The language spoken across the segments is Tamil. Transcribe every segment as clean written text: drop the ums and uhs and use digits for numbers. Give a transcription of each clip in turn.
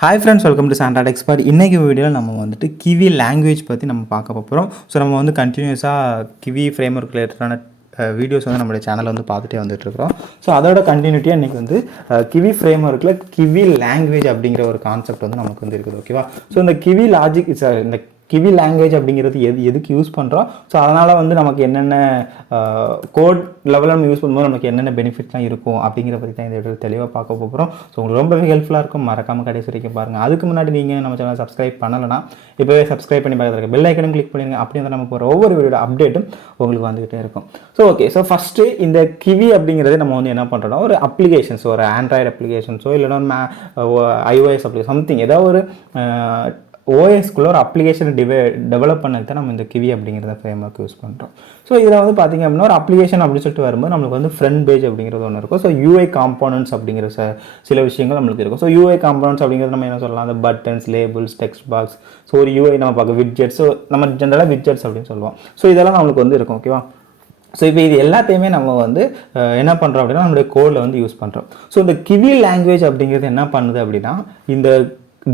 Hi friends, welcome to SANTRA TECHSPOT. இன்னைக்கு வீடியோவில் நம்ம வந்துட்டு கிவி லாங்குவேஜ் பற்றி நம்ம பார்க்க போகிறோம். ஸோ நம்ம வந்து கண்டினியூஸாக கிவி ஃப்ரேம்வொர்க் ரிலேட்டடான வீடியோஸ் வந்து நம்மளுடைய சேனலில் வந்து பார்த்துட்டே வந்துட்டுருக்கோம். ஸோ அதோட கண்டினியூட்டியாக இன்றைக்கி வந்து கிவி ஃப்ரேம்வொர்க்கில் கிவி லாங்குவேஜ் அப்படிங்கிற ஒரு கான்செப்ட் வந்து நமக்கு வந்து இருக்குது. ஓகேவா? ஸோ இந்த கிவி லாஜிக் இந்த கிவி லாங்குவேஜ் அப்படிங்கிறது எதுக்கு யூஸ் பண்ணுறோம், ஸோ அதனால் வந்து நமக்கு என்னென்ன கோட் லெவலில் நம்ம யூஸ் பண்ணும்போது நமக்கு என்னென்ன பெனிஃபிட்லாம் இருக்கும் அப்படிங்கிற பற்றி தான் இந்த வீடியோ தெளிவாக பார்க்க போகிறோம். ஸோ உங்களுக்கு ரொம்பவே ஹெல்ப்ஃபுல்லாக இருக்கும். மறக்காமல் கடைசி வரைக்கும் பாருங்கள். அதுக்கு முன்னாடி நீங்கள் நம்ம சேனல் சப்ஸ்கிரைப் பண்ணலைன்னா இப்போவே சப்ஸ்கிரைப் பண்ணி பார்க்குறதுக்கு பெல் ஐக்கனும் கிளிக் பண்ணிடுங்க. அப்படி வந்து நம்ம போகிற ஒவ்வொரு வீடியோட அப்டேட்டும் உங்களுக்கு வந்துகிட்டே இருக்கும். ஸோ ஓகே, ஸோ ஃபஸ்ட்டு இந்த கிவி அப்படிங்கிறது நம்ம வந்து என்ன பண்ணுறோம்னா ஒரு அப்ளிகேஷன்ஸ், ஒரு ஆண்ட்ராய்டு அப்ளிகேஷன்ஸோ இல்லைன்னா iOS அப்ளிகேஷன் சம்திங் ஏதாவது ஒரு ஓஎஸ்குள்ளே ஒரு அப்ளிகேஷன் டெவலப் பண்ணதுக்கு தான் நம்ம இந்த கிவி அப்படிங்கிறத ஃப்ரேம்வொர்க் யூஸ் பண்ணுறோம். ஸோ இதில் வந்து பார்த்திங்க அப்படின்னா ஒரு அப்ளிகேஷன் அப்படின்னு சொல்லிட்டு வரும்போது நம்மளுக்கு வந்து ஃப்ரண்ட் பேஜ் அப்படிங்கிறது ஒன்று இருக்கும். ஸோ யூஐ காம்போனன்ட்ஸ் அப்படிங்கிற சில விஷயங்கள் நம்மளுக்கு இருக்கும். ஸோ யூஐ காம்போனன்ட்ஸ் அப்படிங்கிறது நம்ம என்ன சொல்லலாம், அந்த buttons, labels, text box, so ஒரு யூஐ நம்ம பார்க்க விட்ஜெட்ஸ், ஸோ நம்ம ஜென்ரலாக விட்ஜெட்ஸ் அப்படின்னு சொல்லுவோம். ஸோ இதெல்லாம் நம்மளுக்கு வந்து இருக்கும். ஓகேவா? ஸோ இப்போ இது எல்லாத்தையுமே நம்ம வந்து என்ன பண்ணுறோம் அப்படின்னா நம்மளுடைய கோடில் வந்து யூஸ் பண்ணுறோம். ஸோ இந்த கிவி லாங்குவேஜ் அப்படிங்கிறது என்ன பண்ணுது அப்படின்னா இந்த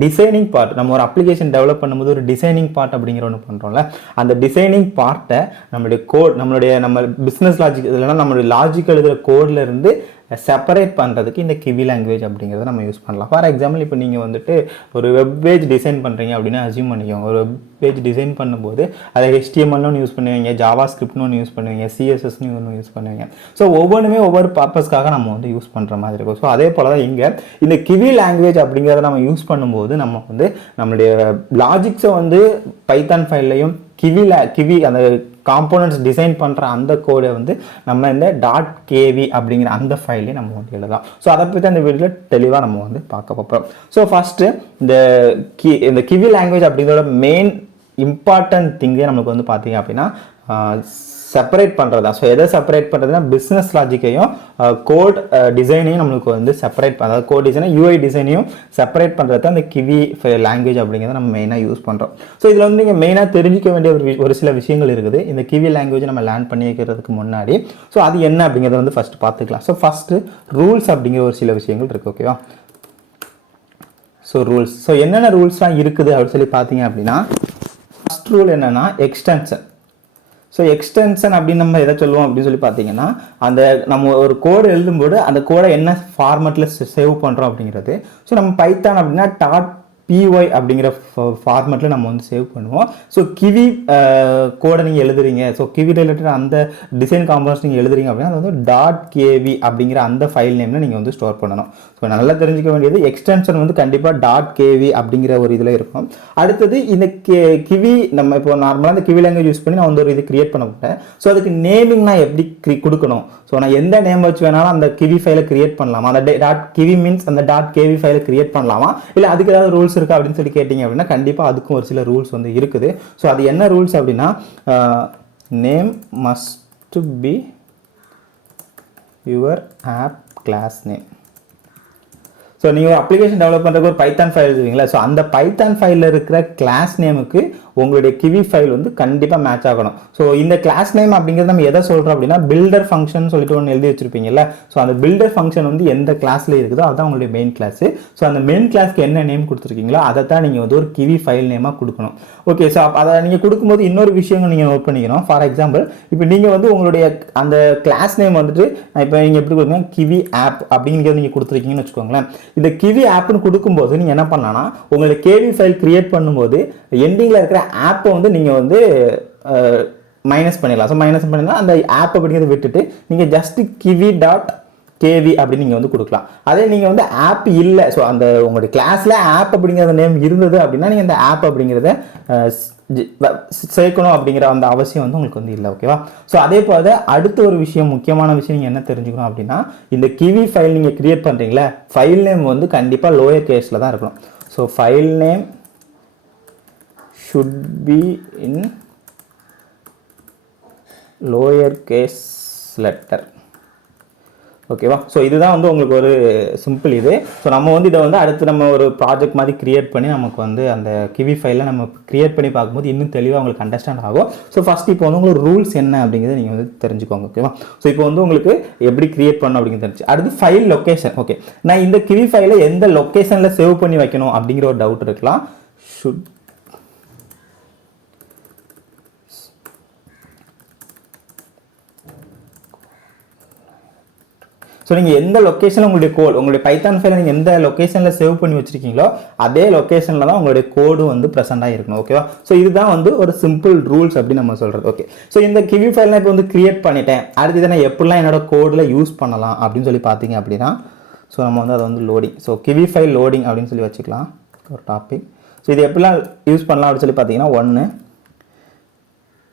டிசைனிங் பார்ட், நம்ம ஒரு அப்ளிகேஷன் டெவலப் பண்ணும்போது ஒரு டிசைனிங் பார்ட் அப்படிங்கிற ஒன்று பண்ணுறோம்ல, அந்த டிசைனிங் பார்ட்டை நம்மளுடைய கோட், நம்ம பிஸ்னஸ் லாஜிக் இல்லைன்னா நம்மளுடைய லாஜிக் எழுதுகிற கோடில் இருந்து செப்பரேட் பண்ணுறதுக்கு இந்த கிவி லாங்குவேஜ் அப்படிங்கிறத நம்ம யூஸ் பண்ணலாம். ஃபார் எக்ஸாம்பிள் இப்போ நீங்கள் வந்துட்டு ஒரு வெப் பேஜ் டிசைன் பண்ணுறீங்க அப்படின்னா அசியூம் பண்ணிக்கோங்க. ஒரு வெப் பேஜ் டிசைன் பண்ணும்போது அதை HTML யூஸ் பண்ணுவீங்க, ஜாவா ஸ்கிரிப்ட்னு யூஸ் பண்ணுவீங்க, CSSன்னு ஒன்று யூஸ் பண்ணுவீங்க. ஸோ ஒவ்வொன்றுமே ஒவ்வொரு பர்பஸ்க்காக நம்ம வந்து யூஸ் பண்ணுற மாதிரி இருக்கும். ஸோ அதே போல் தான் இங்கே இந்த கிவி லாங்குவேஜ் அப்படிங்கிறத நம்ம யூஸ் பண்ணும்போது நம்ம வந்து நம்மளுடைய லாஜிக்ஸை வந்து பைத்தான் ஃபைல்லையும் கிவி அந்த காம்போனன்ட்ஸ் டிசைன் பண்ணுற அந்த கோடை வந்து நம்ம இந்த .kv அப்படிங்கிற அந்த ஃபைல்லையும் நம்ம வந்து எழுதலாம். ஸோ அதை பற்றி அந்த வீடியோவில் தெளிவாக நம்ம வந்து பார்க்க போகிறோம். ஸோ ஃபஸ்ட்டு இந்த கிவி லாங்குவேஜ் அப்படிங்கிறத மெயின் இம்பார்ட்டன்ட் திங்கே நமக்கு வந்து பார்த்தீங்க அப்படின்னா செப்பரேட் பண்ணுறது தான். ஸோ எதை செப்பரேட் பண்ணுறதுனா பிஸ்னஸ் லாஜிக்கையும் கோட் டிசைனையும் நம்மளுக்கு வந்து செப்பரேட் அதாவது கோட் டிசைனை யூஐ டிசைனையும் செப்பரேட் பண்ணுறது தான் இந்த கிவி லாங்குவேஜ் அப்படிங்கிறத நம்ம மெயினாக யூஸ் பண்ணுறோம். ஸோ இதில் வந்து நீங்கள் மெயினாக தெரிஞ்சிக்க வேண்டிய ஒரு சில விஷயங்கள் இருக்குது இந்த கிவி லாங்குவேஜ் நம்ம லேர்ன் பண்ணி வைக்கிறதுக்கு முன்னாடி. ஸோ அது என்ன அப்படிங்கிறத வந்து ஃபஸ்ட்டு பார்த்துக்கலாம். ஸோ ஃபஸ்ட்டு ரூல்ஸ் அப்படிங்கிற ஒரு சில விஷயங்கள் இருக்குது. ஓகேவா? ஸோ ரூல்ஸ், ஸோ என்னென்ன ரூல்ஸ்லாம் இருக்குது அப்படின்னு சொல்லி பார்த்தீங்க அப்படின்னா ஃபஸ்ட் ரூல் என்னென்னா எக்ஸ்டென்ஷன். ஸோ எக்ஸ்டென்ஷன் அப்படின்னு நம்ம எதை சொல்லுவோம் அப்படின்னு சொல்லி பார்த்தீங்கன்னா அந்த நம்ம ஒரு கோடு எழுதும்போது அந்த கோடை என்ன ஃபார்மெட்டில் சேவ் பண்ணுறோம் அப்படிங்கிறது. ஸோ நம்ம பைத்தான் அப்படின்னா .py அப்படிங்கிற ஃபார்மெட்டில் நம்ம வந்து சேவ் பண்ணுவோம். ஸோ கிவி கோடை நீங்கள் எழுதுறீங்க, ஸோ கிவி ரிலேட்டட் அந்த டிசைன் காம்போனன்ட்ஸ் நீங்கள் எழுதுறீங்க அப்படின்னா அது வந்து .kv அப்படிங்கிற அந்த ஃபைல் நேமில் நீங்கள் வந்து ஸ்டோர் பண்ணணும். ஸோ நல்லா தெரிஞ்சிக்க வேண்டியது எக்ஸ்டென்ஷன் வந்து கண்டிப்பாக .kv அப்படிங்கிற ஒரு இதில் இருக்கும். அடுத்தது இந்த கிவி நம்ம இப்போ நார்மலாக இந்த கிவி லாங்குவேஜ் யூஸ் பண்ணி நான் வந்து ஒரு இது கிரியேட் பண்ண போகிறேன். ஸோ அதுக்கு நேமிங் நான் எப்படி கொடுக்கணும், ஸோ நான் எந்த நேம் வச்சு வேணாலும் அந்த கிவி ஃபைலை கிரியேட் பண்ணலாமா, அந்த .kv மீன்ஸ் அந்த .kv ஃபைலை கிரியேட் பண்ணலாமா, இல்லை அதுக்கு ஏதாவது ரூல்ஸ் இருக்கா அப்படின்னு சொல்லி கேட்டிங்க அப்படின்னா கண்டிப்பாக அதுக்கும் ஒரு சில ரூல்ஸ் வந்து இருக்குது. ஸோ அது என்ன ரூல்ஸ் அப்படின்னா name must be your app class name. So நீங்கள் அப்ளிகேஷன் டெவலப் பண்ணுறதுக்கு ஒரு பைத்தான் ஃபைல் எழுதுவீங்களா, ஸோ அந்த பைத்தான் ஃபைலில் இருக்கிற கிளாஸ் நேமுக்கு உங்களுடைய கிவி ஃபைல் வந்து கண்டிப்பாக மேட்ச் ஆகணும். ஸோ இந்த கிளாஸ் நேம் அப்படிங்கிறது நம்ம எதை சொல்கிறோம் அப்படின்னா பில்டர் ஃபங்க்ஷன் சொல்லிட்டு ஒன்று எழுதி வச்சிருப்பீங்கல்ல, ஸோ அந்த பில்டர் ஃபங்க்ஷன் வந்து எந்த கிளாஸில் இருக்குதோ அதுதான் உங்களுடைய மெயின் கிளாஸு. ஸோ அந்த மெயின் கிளாஸ்க்கு என்ன நேம் கொடுத்துருக்கீங்களோ அதை தான் நீங்கள் வந்து ஒரு கிவி ஃபைல் நேமாக கொடுக்கணும். ஓகே, ஸோ அதை நீங்கள் கொடுக்கும்போது இன்னொரு விஷயங்கள் நீங்கள் நோட் பண்ணிக்கணும். ஃபார் எக்ஸாம்பிள் இப்போ நீங்கள் வந்து உங்களுடைய அந்த கிளாஸ் நேம் வந்துட்டு இப்போ நீங்கள் எப்படி கொடுக்குங்க கிவி ஆப் அப்படிங்கிறது நீங்கள் கொடுத்துருக்கீங்கன்னு வச்சுக்கோங்களேன். இந்த கிவி ஆப்னு கொடுக்கும்போது நீங்கள் என்ன பண்ணலாம்னா உங்களுடைய கேவி ஃபைல் கிரியேட் பண்ணும்போது எண்டிங்கில் இருக்கிற ஆப்பை வந்து நீங்கள் வந்து மைனஸ் பண்ணிடலாம். ஸோ மைனஸ் பண்ணினா அந்த ஆப் அப்படிங்கிறத விட்டுட்டு நீங்கள் ஜஸ்ட் kivi.kv அப்படின்னு நீங்கள் வந்து கொடுக்கலாம். அதே நீங்கள் வந்து ஆப் இல்லை, ஸோ அந்த உங்களுடைய கிளாஸில் ஆப் அப்படிங்கிற நேம் இருந்தது அப்படின்னா நீங்கள் அந்த ஆப் அப்படிங்கிறத சேர்க்கணும் அப்படிங்கிற அந்த அவசியம் வந்து உங்களுக்கு வந்து இல்லை. ஓகேவா? ஸோ அதே போல் அடுத்த ஒரு விஷயம், முக்கியமான விஷயம் நீங்கள் என்ன தெரிஞ்சுக்கணும் அப்படின்னா இந்த கிவி ஃபைல் நீங்கள் கிரியேட் பண்ணுறீங்களா, ஃபைல் நேம் வந்து கண்டிப்பாக லோயர் கேஸில் தான் இருக்கணும். So file name should be in lower case letter. ஓகேவா. ஸோ இதுதான் வந்து உங்களுக்கு ஒரு சிம்பிள் இது. ஸோ நம்ம வந்து இதை வந்து அடுத்து நம்ம ஒரு ப்ராஜெக்ட் மாதிரி கிரியேட் பண்ணி நமக்கு வந்து அந்த கிவி ஃபைலில் நம்ம கிரியேட் பண்ணி பார்க்கும்போது இன்னும் தெளிவாக உங்களுக்கு அண்டர்ஸ்டாண்ட் ஆகும். ஸோ ஃபஸ்ட் இப்போ வந்து உங்களுக்கு ரூல்ஸ் என்ன அப்படிங்கிறத நீங்கள் வந்து தெரிஞ்சுக்கோங்க. ஓகேவா. ஸோ இப்போ வந்து உங்களுக்கு எப்படி கிரியேட் பண்ணணும் அப்படிங்கிறது தெரிஞ்சு அடுத்து ஃபைல் லொக்கேஷன். ஓகே, நான் இந்த கிவி ஃபைலை எந்த லொக்கேஷனில் சேவ் பண்ணி வைக்கணும் அப்படிங்கிற ஒரு டவுட் இருக்கலாம். ஷுட் ஸோ நீங்கள் எந்த லொக்கேஷனில் உங்களுடைய பைத்தான் ஃபைலை நீங்கள் எந்த லொக்கேஷனில் சேவ் பண்ணி வச்சுருக்கீங்களோ அதே லொக்கேஷனில் தான் உங்களுடைய கோடும் வந்து ப்ரெசென்ட்டாக இருக்கணும். ஓகேவா. ஸோ இதுதான் வந்து ஒரு சிம்பிள் ரூல்ஸ் அப்படின்னு நம்ம சொல்கிறது. ஓகே, ஸோ இந்த கிவி ஃபைல் நான் இப்போ வந்து கிரியேட் பண்ணிட்டேன். அடுத்து இதை நான் எப்படிலாம் என்னோட கோடில் யூஸ் பண்ணலாம் அப்படின்னு சொல்லி பார்த்தீங்க அப்படின்னா, ஸோ நம்ம வந்து அதை வந்து loading, so kiwi file loading அப்படின்னு சொல்லி வச்சுக்கலாம் ஒரு டாபிக். ஸோ இது எப்படிலாம் யூஸ் பண்ணலாம் அப்படின்னு சொல்லி பார்த்தீங்கன்னா, 1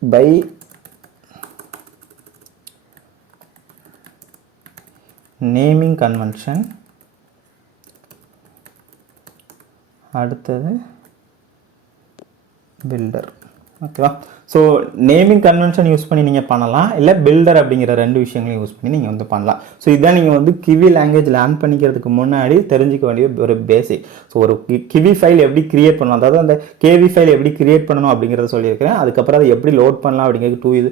பை நேமிங் கன்வென்ஷன், அடுத்தது பில்டர். ஓகேவா. ஸோ நேமிங் கன்வென்ஷன் யூஸ் பண்ணி நீங்கள் பண்ணலாம், இல்லை பில்டர் அப்படிங்கிற 2 விஷயங்களையும் யூஸ் பண்ணி நீங்கள் வந்து பண்ணலாம். ஸோ இதுதான் நீங்கள் வந்து கிவி லாங்குவேஜ் லேர்ன் பண்ணிக்கிறதுக்கு முன்னாடி தெரிஞ்சிக்க வேண்டிய ஒரு பேசிக். ஸோ ஒரு கிவி ஃபைல் எப்படி கிரியேட் பண்ணணும், அதாவது அந்த கேவி ஃபைல் எப்படி கிரியேட் பண்ணணும் அப்படிங்கிறத சொல்லியிருக்கிறேன். அதுக்கப்புறம் அதை எப்படி லோட் பண்ணலாம் அப்படிங்கிறது 2 இது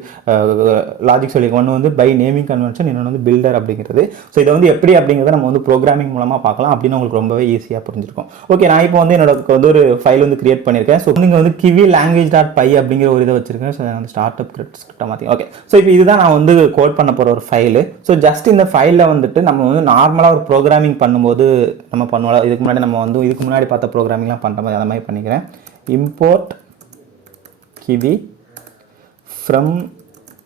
லாஜிக் சொல்லியிருக்கேன். ஒன்று வந்து பை நேமிங் கன்வென்ஷன், இன்னொன்று வந்து பில்டர் அப்படிங்கிறது. ஸோ இதை வந்து எப்படி அப்படிங்கிறத நம்ம வந்து ப்ரோக்ராமிங் மூலமாக பார்க்கலாம். அப்படின்னு உங்களுக்கு ரொம்பவே ஈஸியாக புரிஞ்சிருக்கும். ஓகே, நான் இப்போ வந்து என்னோட வந்து ஒரு ஃபைல் வந்து கிரியேட் பண்ணியிருக்கேன். ஸோ நீங்கள் வந்து கிவி லாங்குவேஜ் .py அப்படிங்கிற ஒரு இதை வச்சிருக்கேன். ஸோ வந்து ஸ்டார்ட் அப் ஸ்கிரிப்டாக மாற்றி. ஓகே, ஸோ இப்போ இதுதான் நான் வந்து கோட் பண்ண போகிற ஒரு ஃபைலு. ஸோ ஜஸ்ட் இந்த ஃபைலில் வந்துட்டு நம்ம வந்து நார்மலாக ஒரு ப்ரோக்ராமிங் பண்ணும்போது நம்ம பண்ணுவோம். இதுக்கு முன்னாடி பார்த்த ப்ரோக்ராமிங்லாம் பண்ணுற மாதிரி அந்த மாதிரி பண்ணிக்கிறேன். Import Kivy from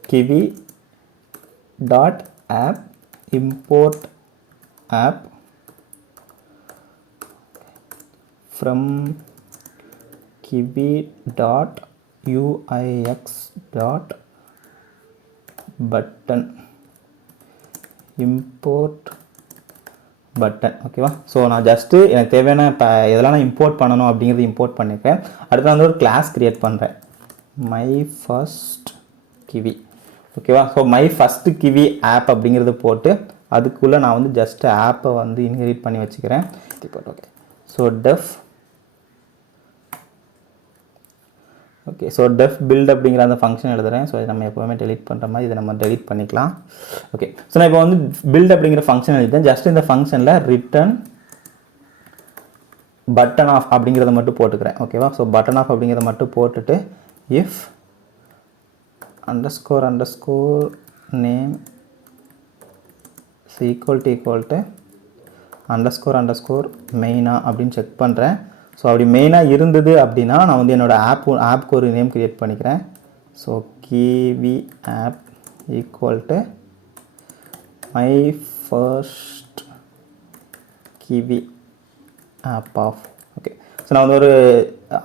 Kivy dot app, import app from Kivy dot UIX dot button, import button. ஓகேவா. ஸோ நான் ஜஸ்ட்டு எனக்கு தேவையான எதெல்லாம் நான் இம்போர்ட் பண்ணணும் அப்படிங்கிறது இம்போர்ட் பண்ணியிருக்கேன். அடுத்து வந்து ஒரு கிளாஸ் கிரியேட் பண்ணுறேன், மை ஃபர்ஸ்ட் கிவி. ஓகேவா. So my first Kivy app அப்படிங்கிறது போட்டு அதுக்குள்ளே நான் வந்து ஜஸ்ட் ஆப்பை வந்து இன்ஹெரிட் பண்ணி வச்சுக்கிறேன். Okay, so so def build அப்படிங்கிற அந்த ஃபங்க்ஷன் எழுதுறேன். ஸோ இதை நம்ம எப்போவுமே டெலிட் பண்ணுற மாதிரி இதை நம்ம டெலிட் பண்ணிக்கலாம். ஓகே, ஸோ நான் இப்போ வந்து பில்ட் அப்படிங்கிற ஃபங்க்ஷன் எழுதிட்டேன். ஜஸ்ட் இந்த ஃபங்க்ஷனில் ரிட்டர்ன் பட்டன் ஆஃப் அப்படிங்கிறத மட்டும் போட்டுக்கிறேன். ஓகேவா. ஸோ பட்டன் ஆஃப் அப்படிங்கிறத மட்டும் போட்டுட்டு if underscore name equal to underscore மெயினா அப்படின்னு செக் பண்ணுறேன். ஸோ அப்படி மெயினாக இருந்தது அப்படின்னா நான் வந்து என்னோடய ஆப்க்கு ஒரு நேம் க்ரியேட் பண்ணிக்கிறேன். So Kivy app equal to my first Kivy app off. Okay, so நான் வந்து ஒரு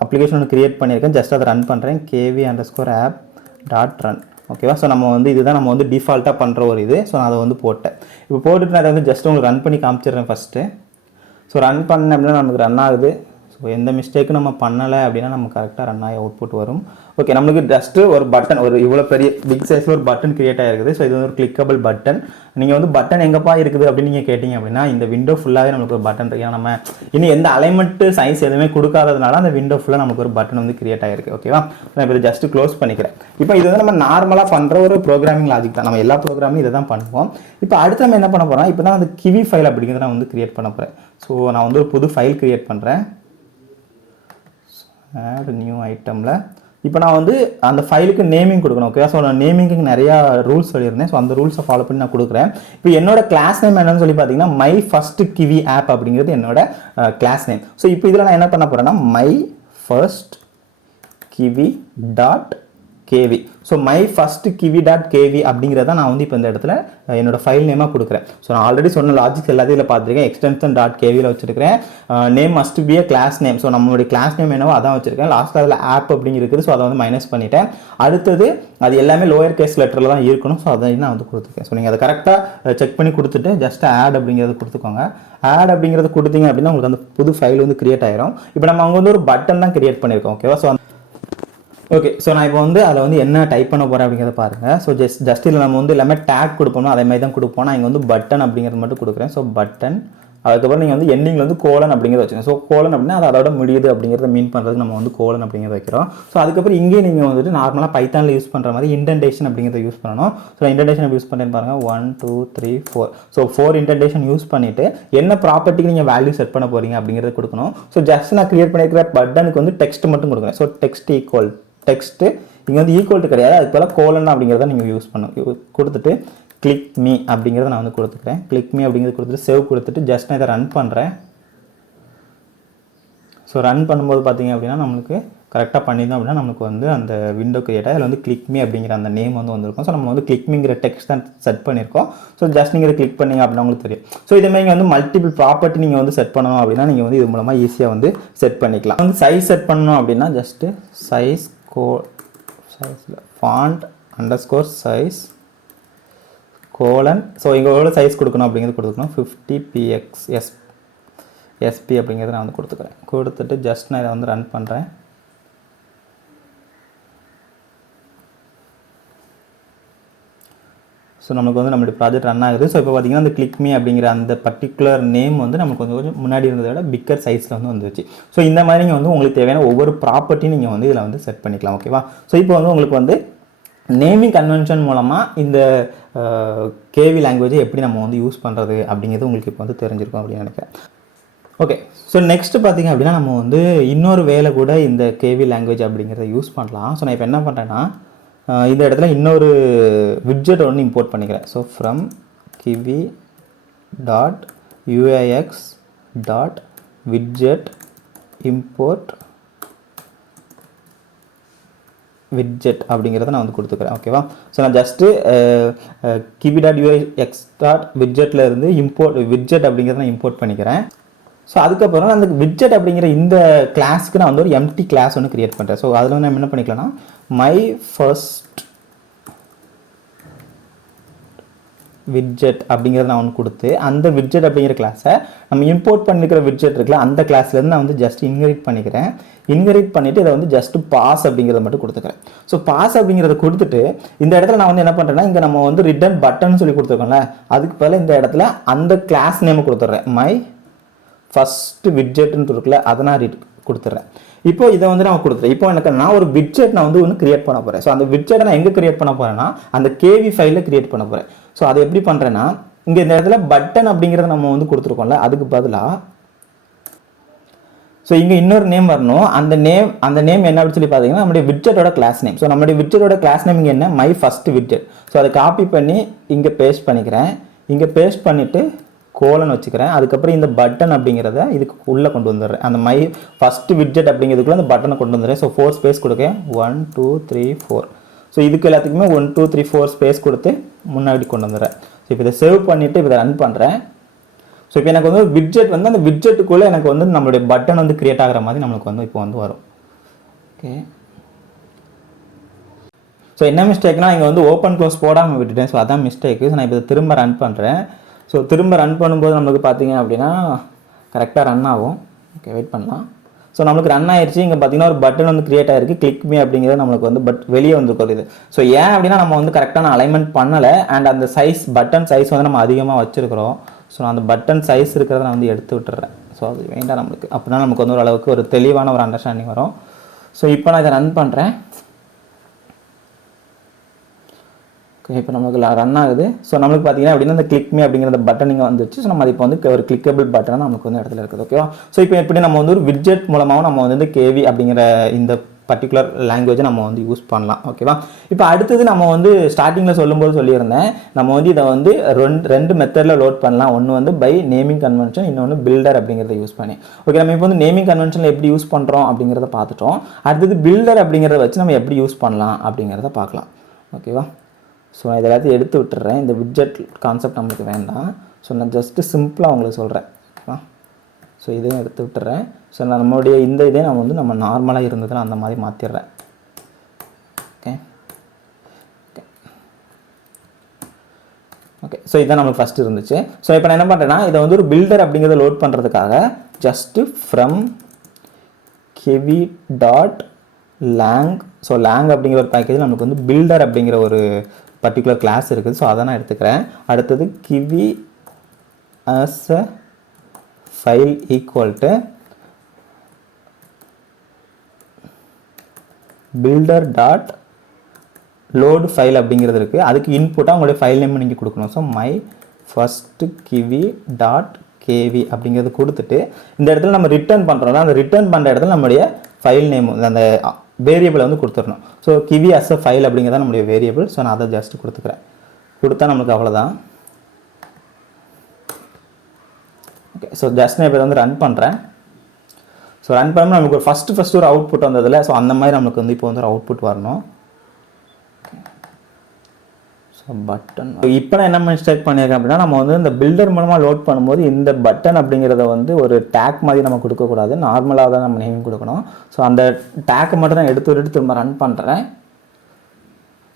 அப்ளிகேஷன் ஒன்று க்ரியேட் பண்ணியிருக்கேன். ஜஸ்ட் அதை ரன் பண்ணுறேன், KV_app டாட் ரன். ஓகேவா. ஸோ நம்ம வந்து இதுதான் நம்ம வந்து டிஃபால்ட்டாக பண்ணுற ஒரு இது. ஸோ நான் அதை வந்து போட்டேன். இப்போ போட்டுட்டு நான் அதை வந்து ஜஸ்ட் உங்களுக்கு ரன் பண்ணி காமிச்சிடுறேன் ஃபஸ்ட்டு. ஸோ ரன் பண்ணேன் அப்படின்னா நமக்கு ரன் ஆகுது. ஸோ எந்த மிஸ்டேக்கும் நம்ம பண்ணலை அப்படின்னா நம்ம கரெக்டாக ரன் ஆகி அவுட்புட் வரும். ஓகே, நம்மளுக்கு ஜஸ்ட்டு ஒரு பட்டன், ஒரு இவ்வளோ பெரிய பிக் சைஸில் ஒரு பட்டன் கிரியேட் ஆகிருக்குது. ஸோ இது வந்து ஒரு கிளிக்கபிள் பட்டன். நீங்கள் வந்து பட்டன் எங்கேப்பா இருக்குது அப்படின்னு நீங்கள் கேட்டிங்க அப்படின்னா இந்த விண்டோ ஃபுல்லாகவே நமக்கு ஒரு பட்டன் இருக்குது. ஏன்னா நம்ம இன்னும் எந்த அலைன்மெண்ட்டு சைஸ் எதுவுமே கொடுக்காததுனால அந்த விண்டோ ஃபுல்லாக நமக்கு ஒரு பட்டன் வந்து கிரியேட் ஆகிருக்கு. ஓகேவா. நான் இப்போ ஜஸ்ட்டு க்ளோஸ் பண்ணிக்கிறேன். இப்போ இது வந்து நம்ம நார்மலாக பண்ணுற ஒரு ப்ரோக்ராமிங் லாஜிக் தான். நம்ம எல்லா ப்ரோக்ராமும் இதை தான் பண்ணுவோம். இப்போ அடுத்து நம்ம என்ன பண்ண போகிறோம், இப்போ தான் அந்த கிவி ஃபைல் அப்படிங்கிறத நான் வந்து கிரியேட் பண்ண போகிறேன். ஸோ நான் வந்து ஒரு புது ஃபைல் கிரியேட் பண்ணுறேன். ஆட் நியூ ஐட்டமில் இப்போ நான் வந்து அந்த ஃபைலுக்கு நேமிங் கொடுக்கணும். ஓகே, ஸோ நான் நேமிங்க்கு நிறையா ரூல்ஸ் சொல்லியிருந்தேன். ஸோ அந்த ரூல்ஸை ஃபாலோ பண்ணி நான் கொடுக்குறேன். இப்போ என்னோட கிளாஸ் நேம் என்னன்னு சொல்லி பார்த்தீங்கன்னா மை ஃபர்ஸ்ட் கிவி ஆப் அப்படிங்கிறது என்னோட கிளாஸ் நேம். ஸோ இப்போ இதில் நான் என்ன பண்ண போகிறேன்னா my first Kivy dot KV. So my first Kivy dot KV அப்படிங்கிறத நான் வந்து இப்போ இந்த இடத்துல என்னோட ஃபைல் நேமாக கொடுக்குறேன். ஸோ நான் ஆல்ரெடி சொன்ன லாஜிக்ஸ் எல்லாத்தையும் இதில் பார்த்துருக்கேன். எக்ஸ்டென்ஷன் டாட் கேவியில் வச்சிருக்கேன். Name must be class name. So நம்மளுடைய கிளாஸ் நேம் என்னவோ அதான் வச்சிருக்கேன். லாஸ்ட்டில் அதில் ஆப் அப்படிங்கிறது. ஸோ அதை வந்து மைனஸ் பண்ணிட்டேன். அடுத்தது அது எல்லாமே லோயர் கேஸ் லெட்டரில் தான் இருக்கணும். ஸோ அதை நான் வந்து கொடுத்துருக்கேன். ஸோ நீங்கள் அதை கரெக்டாக செக் பண்ணி கொடுத்துட்டு ஜஸ்ட் ஆட் அப்படிங்கிறது கொடுத்துக்கோங்க. ஆட் அப்படிங்கிறது கொடுத்தீங்க அப்படின்னா உங்களுக்கு அந்த புது ஃபைல் வந்து கிரியேட் ஆயிரும். இப்போ நம்ம அங்கே வந்து ஒரு பட்டன் தான் கிரியேட் பண்ணியிருக்கோம். ஓகேவா. So okay. ஸோ நான் இப்போ வந்து அதில் வந்து என்ன டைப் பண்ண போகிறேன் அப்படிங்கிறத பாருங்கள். ஸோ ஜஸ்ட் இதில் நம்ம வந்து எல்லாமே டேக் கொடுப்போம், அதே மாதிரி தான் கொடுப்போம். நான் இங்கே வந்து பட்டன் அப்படிங்கிறது மட்டும் கொடுக்குறேன். ஸோ பட்டன், அதுக்கப்புறம் நீங்கள் வந்து எண்டிங்கில் வந்து கோலன் அப்படிங்கிறத வச்சுங்க. ஸோ கோலன் அப்படின்னா அது அதோட முடியுது அப்படிங்கிறத மீன் பண்ணுறதுக்கு நம்ம வந்து கோலன் அப்படிங்கிறத வைக்கிறோம். ஸோ அதுக்கப்புறம் இங்கே நீங்கள் வந்துட்டு நார்மலாக பைத்தானில் யூஸ் பண்ணுற மாதிரி இன்டென்டேஷன் அப்படிங்கிறத யூஸ் பண்ணணும். ஸோ இன்டென்டேஷன் யூஸ் பண்ணேன்னு பாருங்கள். 1 2 3 4. ஸோ 4 இன்டென்டேஷன் யூஸ் பண்ணிவிட்டு என்ன ப்ராப்பர்ட்டிக்கு நீங்கள் வேல்யூ செட் பண்ண போகிறீங்க அப்படிங்கிறத கொடுக்கணும். ஸோ ஜஸ்ட் நான் கிரியேட் பண்ணியிருக்கிற பட்டனுக்கு வந்து டெக்ஸ்ட் மட்டும் கொடுக்குறேன். ஸோ டெக்ஸ்ட் ஈக்குவல் டெக்ஸ்ட்டு இங்கே வந்து ஈக்குவல் கிடையாது, அதுக்கு போல் கோலன் அப்படிங்கிறத நீங்கள் யூஸ் பண்ணணும். கொடுத்துட்டு கிளிக் மீ அப்படிங்கிறத நான் வந்து கொடுத்துக்கிறேன். கிளிக் மீ அப்படிங்கிறது கொடுத்துட்டு சேவ் கொடுத்துட்டு ஜஸ்ட் நான் இதை ரன் பண்ணுறேன். ஸோ ரன் பண்ணும்போது பார்த்தீங்க அப்படின்னா நம்மளுக்கு கரெக்டாக பண்ணியிருந்தோம் அப்படின்னா நமக்கு வந்து அந்த விண்டோ கிரியேட் அதில் வந்து கிளிக் மீ அப்படிங்கிற அந்த நேம் வந்து வந்திருக்கும். ஸோ நம்ம வந்து கிளிக் மீங்கிற டெக்ஸ்ட் தான் செட் பண்ணியிருக்கோம். ஸோ ஜஸ்ட் நீங்கள் இதை கிளிக் பண்ணிங்க அப்படின்னா உங்களுக்கு தெரியும். ஸோ இதேமாதிரி நீங்கள் வந்து மல்டிபிள் ப்ராப்பர்ட்டி நீங்கள் வந்து செட் பண்ணணும் அப்படின்னா நீங்கள் வந்து இது மூலமாக ஈஸியாக வந்து செட் பண்ணிக்கலாம். வந்து சைஸ் செட் பண்ணணும் அப்படின்னா ஜஸ்ட்டு சைஸில் font underscore size colon. So இங்கே எவ்வளோ சைஸ் கொடுக்கணும் அப்படிங்கிறது கொடுத்துக்கணும். 50 px SP அப்படிங்கிறத நான் வந்து கொடுத்துக்கிறேன். கொடுத்துட்டு ஜஸ்ட் நான் இதை வந்து ரன் பண்ணுறேன். ஸோ நமக்கு வந்து நம்மளுடைய ப்ராஜெக்ட் ரன் ஆகுது. ஸோ இப்போ பார்த்தீங்கன்னா அந்த கிளிக் மீ அப்படிங்கிற அந்த பர்டிகுலர் நேம் வந்து நமக்கு கொஞ்சம் முன்னாடி இருந்ததை விட பிக்கர் சைஸில் வந்து வந்துருச்சு. ஸோ இந்த மாதிரி நீங்கள் வந்து உங்களுக்கு தேவையான ஒவ்வொரு ப்ராப்பர்ட்டியும் நீங்கள் வந்து இதில் வந்து செட் பண்ணிக்கலாம். ஓகேவா? ஸோ இப்போ வந்து உங்களுக்கு வந்து நேமிங் கன்வென்ஷன் மூலமாக இந்த கேவி லாங்குவேஜை எப்படி நம்ம வந்து யூஸ் பண்ணுறது அப்படிங்கிறது உங்களுக்கு இப்போ வந்து தெரிஞ்சிருக்கும் அப்படின்னு நினைக்கிறேன். ஓகே. ஸோ நெக்ஸ்ட்டு பார்த்திங்க அப்படின்னா நம்ம வந்து இன்னொரு வேலை கூட இந்த கேவி லாங்குவேஜ் அப்படிங்கிறத யூஸ் பண்ணலாம். ஸோ நான் இப்போ என்ன பண்ணுறேன்னா இந்த இடத்துல இன்னொரு விட்ஜெட் ஒன்று இம்போர்ட் பண்ணிக்கிறேன். So from Kivy dot uix dot widget import widget அப்படிங்கிறத நான் வந்து கொடுத்துக்கிறேன். ஓகேவா? ஸோ நான் just Kivy dot uix dot விட்ஜெட்டில் இருந்து இம்போர்ட் விட்ஜெட் அப்படிங்கிறத நான் இம்போர்ட் பண்ணிக்கிறேன். ஸோ அதுக்கப்புறம் அந்த விட்ஜெட் அப்படிங்கிற இந்த கிளாஸ்க்கு நான் வந்து ஒரு எம்டி கிளாஸ் ஒன்று கிரியேட் பண்ணுறேன். ஸோ அதில் வந்து நம்ம என்ன பண்ணிக்கலாம்னா மை ஃபர்ஸ்ட் விட்ஜெட் அப்படிங்கிறத நான் ஒன்று கொடுத்து அந்த விட்ஜெட் அப்படிங்கிற கிளாஸை நம்ம இம்போர்ட் பண்ணிக்கிற விட்ஜெட் இருக்குல்ல அந்த கிளாஸ்லேருந்து நான் வந்து ஜஸ்ட் இன்ஹெரிட் பண்ணிக்கிறேன். இன்ஹெரிட் பண்ணிவிட்டு இதை வந்து ஜஸ்ட் பாஸ் அப்படிங்கிறத மட்டும் கொடுத்துக்கிறேன். ஸோ பாஸ் அப்படிங்கிறத கொடுத்துட்டு இந்த இடத்துல நான் வந்து என்ன பண்ணுறேன்னா இங்கே நம்ம வந்து ரிட்டர்ன் பட்டன் சொல்லி கொடுத்துருக்கோம்ல அதுக்கு பதில் இந்த இடத்துல அந்த கிளாஸ் நேமை கொடுத்துட்றேன். மை ஃபஸ்ட்டு விட்ஜெட்னு இருக்குல்ல அதை நான் கொடுத்துட்றேன். இப்போ இதை வந்து நான் கொடுத்துறேன். இப்போ எனக்கு நான் ஒரு விட்ஜெட் நான் வந்து ஒன்று கிரியேட் பண்ண போகிறேன். ஸோ அந்த விட்ஜெட்டை நான் எங்கே கிரியேட் பண்ண போகிறேன்னா அந்த கேவி ஃபைலில் கிரியேட் பண்ண போகிறேன். ஸோ அதை எப்படி பண்ணுறேன்னா இங்கே இந்த இடத்துல பட்டன் அப்படிங்கிறத நம்ம வந்து கொடுத்துருக்கோம்ல அதுக்கு பதிலாக ஸோ இங்கே இன்னொரு நேம் வரணும். அந்த நேம் என்ன அப்படின்னு சொல்லி பார்த்தீங்கன்னா நம்மளுடைய விட்ஜெட்டோட கிளாஸ் நேம். ஸோ நம்மளுடைய விட்ஜெட்டோட கிளாஸ் நேம் இங்கே என்ன மை ஃபஸ்ட் விட்ஜெட். ஸோ அதை காப்பி பண்ணி இங்கே பேஸ்ட் பண்ணிக்கிறேன். இங்கே பேஸ்ட் பண்ணிவிட்டு கோலன் வச்சுக்கிறேன். அதுக்கப்புறம் இந்த பட்டன் அப்படிங்கிறத இதுக்கு உள்ளே கொண்டு வந்துடுறேன். அந்த மை ஃபஸ்ட்டு விட்ஜெட் அப்படிங்கிறதுக்குள்ளே அந்த பட்டனை கொண்டு வந்துடுறேன். So 4 space கொடுக்கேன். 1 2 3 4. ஸோ இதுக்கு எல்லாத்துக்குமே 1 2 3 4 ஸ்பேஸ் கொடுத்து முன்னாடி கொண்டு வந்துடுறேன். ஸோ இப்போ இதை சேவ் பண்ணிவிட்டு இதை ரன் பண்ணுறேன். ஸோ இப்போ எனக்கு வந்து விட்ஜெட் வந்து அந்த விட்ஜெட்டுக்குள்ளே எனக்கு வந்து நம்மளுடைய பட்டன் வந்து கிரியேட் ஆகிற மாதிரி நம்மளுக்கு வந்து இப்போ வந்து வரும். ஓகே. ஸோ என்ன மிஸ்டேக்னா இங்கே வந்து ஓப்பன் க்ளோஸ் போடாமல் விட்டுட்டேன். ஸோ அதான் மிஸ்டேக்கு. ஸோ நான் இப்போ திரும்ப ரன் பண்ணுறேன். ஸோ திரும்ப ரன் பண்ணும்போது நம்மளுக்கு பார்த்தீங்க அப்படின்னா கரெக்டாக ரன் ஆகும். ஓகே, வெயிட் பண்ணலாம். ஸோ நம்மளுக்கு ரன் ஆயிடுச்சு. இங்கே பார்த்தீங்கன்னா ஒரு பட்டன் வந்து கிரியேட் ஆயிருக்கு. கிளிக் மீ அப்படிங்கிறது நம்மளுக்கு வந்து வெளியே வந்துருக்கும் இது. ஸோ ஏன் அப்படின்னா நம்ம வந்து கரெக்டான அலைன்மெண்ட் பண்ணலை அண்ட் அந்த சைஸ் பட்டன் சைஸ் வந்து நம்ம அதிகமாக வச்சுருக்கிறோம். ஸோ அந்த பட்டன் சைஸ் இருக்கிறத நான் வந்து எடுத்து விட்டுறேன். ஸோ அது வேண்டாம் நம்மளுக்கு. அப்படின்னா நமக்கு வந்து ஓரளவுக்கு ஒரு தெளிவான ஒரு அண்டர்ஸ்டாண்டிங் வரும். ஸோ இப்போ நான் இதை ரன் பண்ணுறேன். இப்போ நமக்கு ரன் ஆகுது. ஸோ நம்மளுக்கு பார்த்தீங்கன்னா அப்படின்னா இந்த கிளிக் மீ அப்படிங்கிற பட்டன் இங்கே வந்துச்சு. ஸோ நம்ம இப்போ வந்து ஒரு கிளிக்கபிள் பட்டன் நமக்கு வந்து இடத்துல இருக்குது. ஓகேவா? ஸோ இப்போ எப்படி நம்ம வந்து ஒரு விட்ஜெட் மூலமாகவும் நம்ம வந்து கேவி அப்படிங்கிற இந்த பர்டிகுலர் லாங்குவேஜை நம்ம வந்து யூஸ் பண்ணலாம். ஓகேவா? இப்போ அடுத்தது நம்ம வந்து ஸ்டார்டிங்கில் சொல்லும்போது சொல்லியிருந்தேன் நம்ம வந்து இதை வந்து ரெண்டு மெத்தடில் லோட் பண்ணலாம். ஒன்று வந்து பை நேமிங் கன்வென்ஷன், இன்னொன்று பில்டர் அப்படிங்கிறத யூஸ் பண்ணி. ஓகே, நம்ம இப்போ வந்து நேமிங் கன்வென்ஷனில் எப்படி யூஸ் பண்ணுறோம் அப்படிங்கிறத பார்த்துட்டோம். அடுத்தது பில்டர் அப்படிங்கிறத வச்சு நம்ம எப்படி யூஸ் பண்ணலாம் அப்படிங்கிறத பார்க்கலாம். ஓகேவா? ஸோ நான் இதை எல்லாத்தையும் எடுத்து விட்டுறேன். இந்த விட்ஜெட் கான்செப்ட் நம்மளுக்கு வேண்டாம். ஸோ நான் ஜஸ்ட்டு சிம்பிளாக உங்களுக்கு சொல்கிறேன். ஓகேவா? ஸோ இதையும் எடுத்து விட்டுறேன். ஸோ நான் நம்மளுடைய இந்த இதே நான் வந்து நம்ம நார்மலாக இருந்ததில் அந்த மாதிரி மாற்றிடுறேன். ஓகே ஓகே ஓகே ஸோ இதான் நம்மளுக்கு ஃபஸ்ட்டு இருந்துச்சு. ஸோ இப்போ நான் என்ன பண்ணுறேன்னா இதை வந்து ஒரு பில்டர் அப்படிங்கிறத லோட் பண்ணுறதுக்காக just from Kivy dot lang. So lang அப்படிங்கிற ஒரு பேக்கேஜ் நமக்கு வந்து பில்டர் அப்படிங்கிற ஒரு பர்டிகுலர் கிளாஸ் இருக்குது. ஸோ அதை நான் எடுத்துக்கிறேன். அடுத்தது Kivy as a file equal to builder dot load file அப்படிங்கிறது இருக்குது. அதுக்கு இன்புட்டாக உங்களுடைய ஃபைல் நேம் நீங்கள் கொடுக்கணும். So my first Kivy dot KV அப்படிங்கிறது கொடுத்துட்டு இந்த இடத்துல நம்ம ரிட்டர்ன் பண்ணுறோம்னா அந்த ரிட்டர்ன் பண்ணுற இடத்துல நம்மளுடைய ஃபைல் நேம் அந்த வேரியபிளை வந்து கொடுத்துடணும். So Kivy as a file அப்படிங்கிறத நம்மளுடைய வேரியபிள். ஸோ நான் அதை ஜஸ்ட் கொடுத்துக்கிறேன். கொடுத்தா நம்மளுக்கு அவ்வளோதான். ஓகே, ஸோ ஜஸ்ட் நான் இப்போ வந்து ரன் பண்ணுறேன். ஸோ ரன் பண்ணும்போது நமக்கு ஒரு ஃபஸ்ட்டு ஒரு அவுட்புட் வந்ததில்ல. ஸோ அந்த மாதிரி நமக்கு வந்து இப்போ வந்து ஒரு அவுட்புட் வரணும். பட்டன் இப்போ நான் என்ன மிஸ்டேக் பண்ணியிருக்கேன் அப்படின்னா, நம்ம வந்து இந்த பில்டர் மூலமாக லோட் பண்ணும்போது இந்த பட்டன் அப்படிங்கிறத வந்து ஒரு டேக் மாதிரி நம்ம கொடுக்கக்கூடாது. நார்மலாக தான் நம்ம நேம் கொடுக்கணும். ஸோ அந்த டேக்கை மட்டும் நான் எடுத்து திரும்ப ரன் பண்ணுறேன்.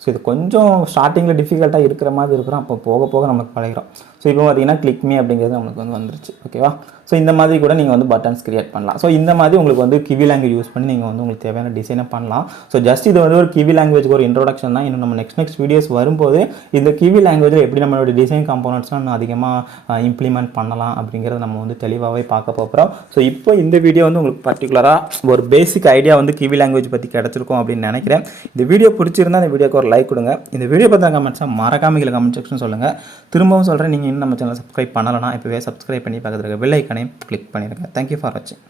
ஸோ இது கொஞ்சம் ஸ்டார்டிங்கில் டிஃபிகல்ட்டாக இருக்கிற மாதிரி இருக்கிறோம். அப்போ போக போக நமக்கு பழகிறோம். ஸோ இப்போ பார்த்தீங்கன்னா கிளிக் மீ அப்படிங்கிறது நமக்கு வந்து வந்துருச்சு. ஓகேவா? ஸோ இந்த மாதிரி கூட நீங்கள் வந்து பட்டன்ஸ் கிரியேட் பண்ணலாம். ஸோ இந்த மாதிரி உங்களுக்கு வந்து கிவி லாங்குவேஜ் யூஸ் பண்ணி நீங்கள் வந்து உங்களுக்கு தேவையான டிசைனை பண்ணலாம். ஸோ ஜஸ்ட் இது வந்து ஒரு கிவி லாங்குவேஜ்க்கு ஒரு இன்ட்ரோடக்ஷன் தான். இன்னும் நம்ம நெக்ஸ்ட் வீடியோஸ் வரும்போது இந்த கிவி லாங்குவேஜில் எப்படி நம்மளோட டிசைன் காம்போனன்ட்ஸ்லாம் இன்னும் அதிகமாக இம்ப்ளிமெண்ட் பண்ணலாம் அப்படிங்கிறத நம்ம வந்து தெளிவாகவே பார்க்க போகிறோம். ஸோ இப்போ இந்த வீடியோ வந்து உங்களுக்கு பர்டிகுலராக ஒரு பேசிக் ஐடியா வந்து கிவி லாங்குவேஜ் பற்றி கிடச்சிருக்கும் அப்படின்னு நினைக்கிறேன். இந்த வீடியோ பிடிச்சிருந்தா இந்த வீடியோக்கு ஒரு லைக் கொடுங்க. இந்த வீடியோ பற்றின கமெண்ட்ஸாக மறக்காம கீழே கமெண்ட் செக்ஷன் சொல்லுங்கள். திரும்பவும் சொல்கிறேன், நீங்கள் இன்னும் நம்ம சேனலை சப்ஸ்கிரைப் பண்ணலைன்னா இப்போவே சப்ஸ்கிரைப் பண்ணி பக்கத்தில் இருக்க பெல் ஐக்கானையும் கிளிக் பண்ணிடுங்க. தேங்க்யூ ஃபார் வாட்சிங்.